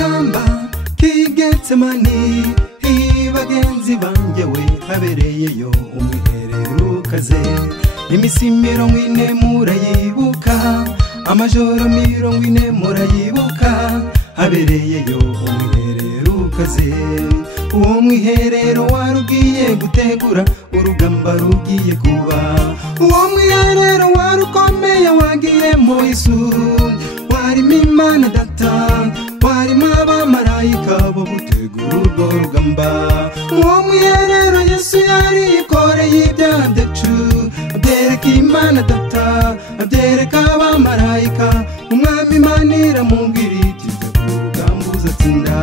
kikamba k'igetsemani bagenzi banjye we habereyeyo umwiherero ukaze imisi 40 murayibuka amajoro 40 murayibuka habereyeyo umwiherero ukaze uwo mwiherero warugiye gutegura urugamba rugiye kuba uwo mwiherero warukomeye wagiye mu Yesu warimo Imana Data warimo abamarayika bo gutegura urwo rugamba uwo mwiherero Yesu yari yikoreye ibyaha byacu abyereka Imana Data abyereka abamarayika umwami Imana iramubwira iti urugamba uzatsinda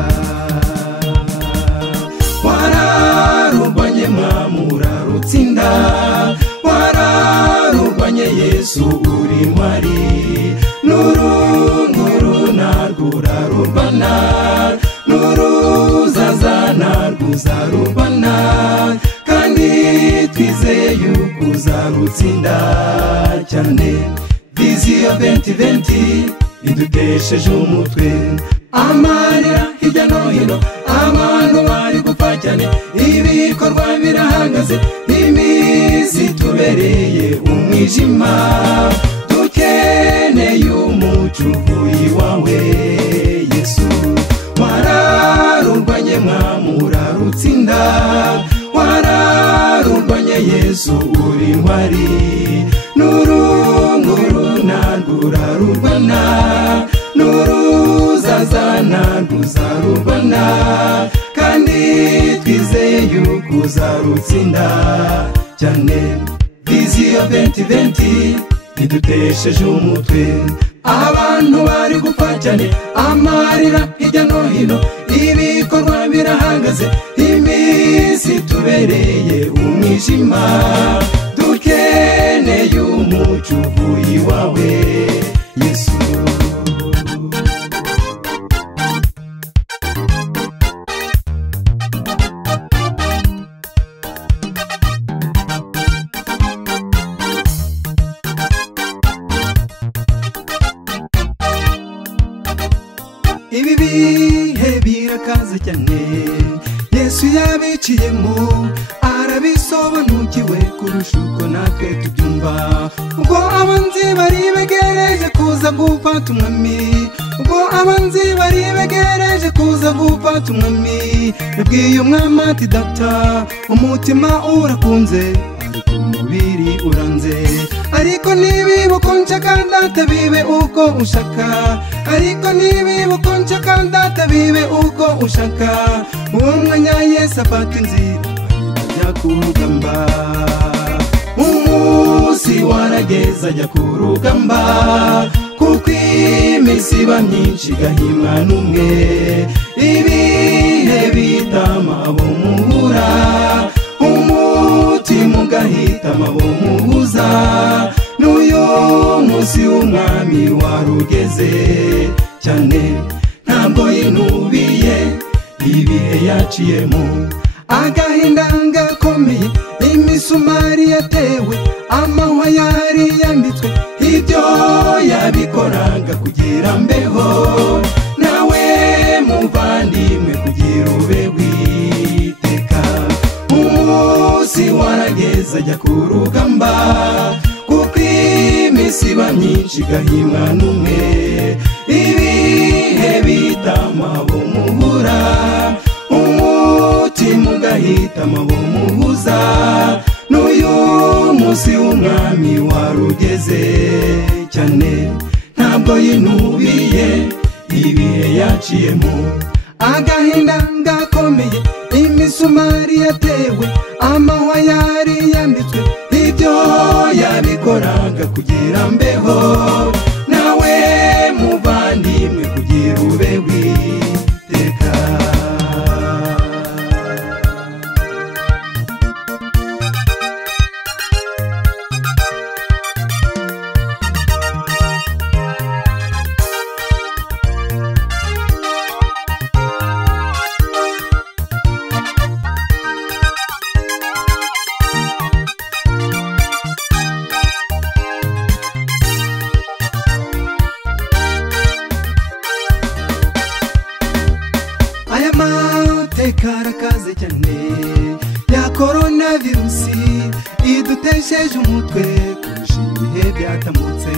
wararubanye mwamura rutsinda wararubanye Yesu uri ntwari nurunguru narurarubana nuruzazana ruzarubana kandi twizeye yuko uzarutsinda cyane Vision 2020 idutesheje umutwe amarira hirya no hino abantu bari gupfa cyane ibikorwa birahagaze imisi tubereye umwijima dukeneye umucyo uvuye iwawe Yesu wararubanye mwamura rutsinda wararubanye Yesu uri ntwari nurunguru narurarubana nuruzazana ruzarubana kandi twizeye yuko uzarutsinda cyane Vision 2020 idutesheje umutwe abantu bari gupfa cyane amarira hirya no hino ibikorwa birahagaze imisi tubereye umwijima dukeneye umucyo uvuye iwawe Yesu ibi bihe birakaze cyane Yesu yabiciyemo arabisobanukiwe kurusha uko natwe tubyumva ubwo abanzi bari begereje kuza gufata umwami ubwo abanzi bari begereje kuza gufata umwami yabwiye umwami ati Data umutima urakunze ariko umubiri uranze ariko nibibuka nshaka Data bibe uko ushaka ariko nibibuka nshaka Data bibe uko ushaka uwo mwanya Yesu afata inzira ajya ku rugamba umunsi warageze ajya ku rugamba kuko imisi iba myinshi igahimwa n'umwe ibihe bitama bo muhura umutima ugahitama bo muhuza n'uyu munsi w'umwami warugeze cyane ntabwo yinubiye ibihe yaciyemo agahinda gakomeye imisumari yatewe amahwa yari yambitswe ibyo yabikoraga kugira mbeho nawe muvandimwe kugira ube witeka umunsi warageze ajya ku rugamba kuko imisi iba myinshi igahimwa n'umwe ibihe bitama bo muhura umutima ugahitama bo muhuza n'uyu munsi w'umwami warugeze cyane ntabwo yinubiye ibihe yaciyemo agahinda gakomeye imisumari yatewe amahwa yari yambitswe ibyo yabikoraga kugira mbeho nawe muvandimwe kugira ube witeka twateje umutwe kurusha ibihe byatambutse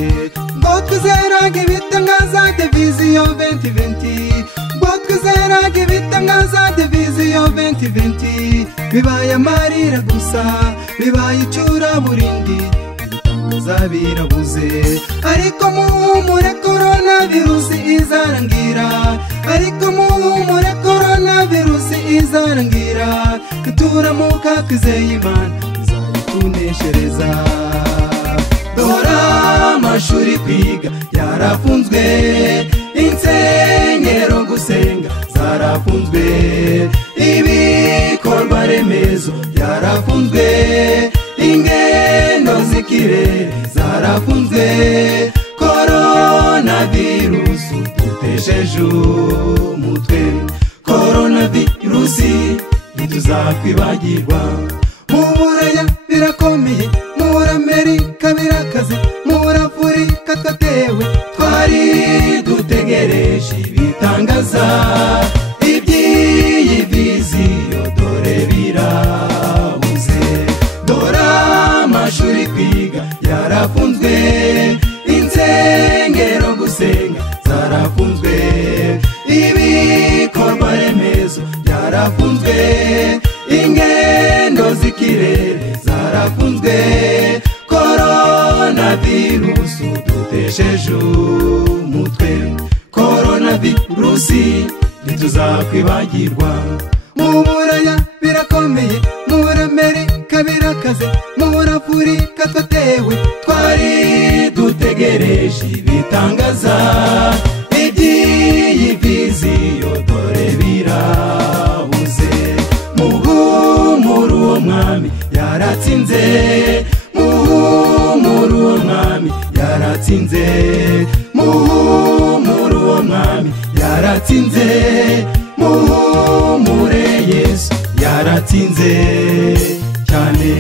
ngo twizeraga ibitangaza diviziyo 2020 ngo twizeraga ibitangaza diviziyo 2020 bibaye amarira gusa bibaye icuraburindi zabirabuze ariko muhumure coronavirus izarangira ariko muhumure coronavirus izarangira turamuka twizeye Imana izayituneshereza dora amashuri kwiga yarafunzwe insengero gusenga zarafunzwe ibikorwa remezo yarafunzwe ingendo z'ikirere zarafunzwe coronavirus dutesheje umutwe coronavirus ntituzakwibagirwa mu Buraya birakomeye muri Amerika birakaze muri Afurika twatewe twari dutegereje ibitangaza iby'iyi viziyo dore birabuze dore amashuri kwiga yarafunzwe insengero gusenga zarafunzwe ibikorwa remezo byarafunzwe ingendo z'ikirere zarafunzwe coronavirus dutesheje umutwe coronavirus ntituzakwibagirwa mu Buraya birakomeye muri Amerika birakaze muri Afurika twatewe twari dutegereje ibitangaza iby'iyi viziyo dore birabuze muhumure uwo mwami yaratsinze muhumure uwo mwami yaratsinze muhumure uwo mwami yaratsinze muhumure Yesu yaratsinze cyane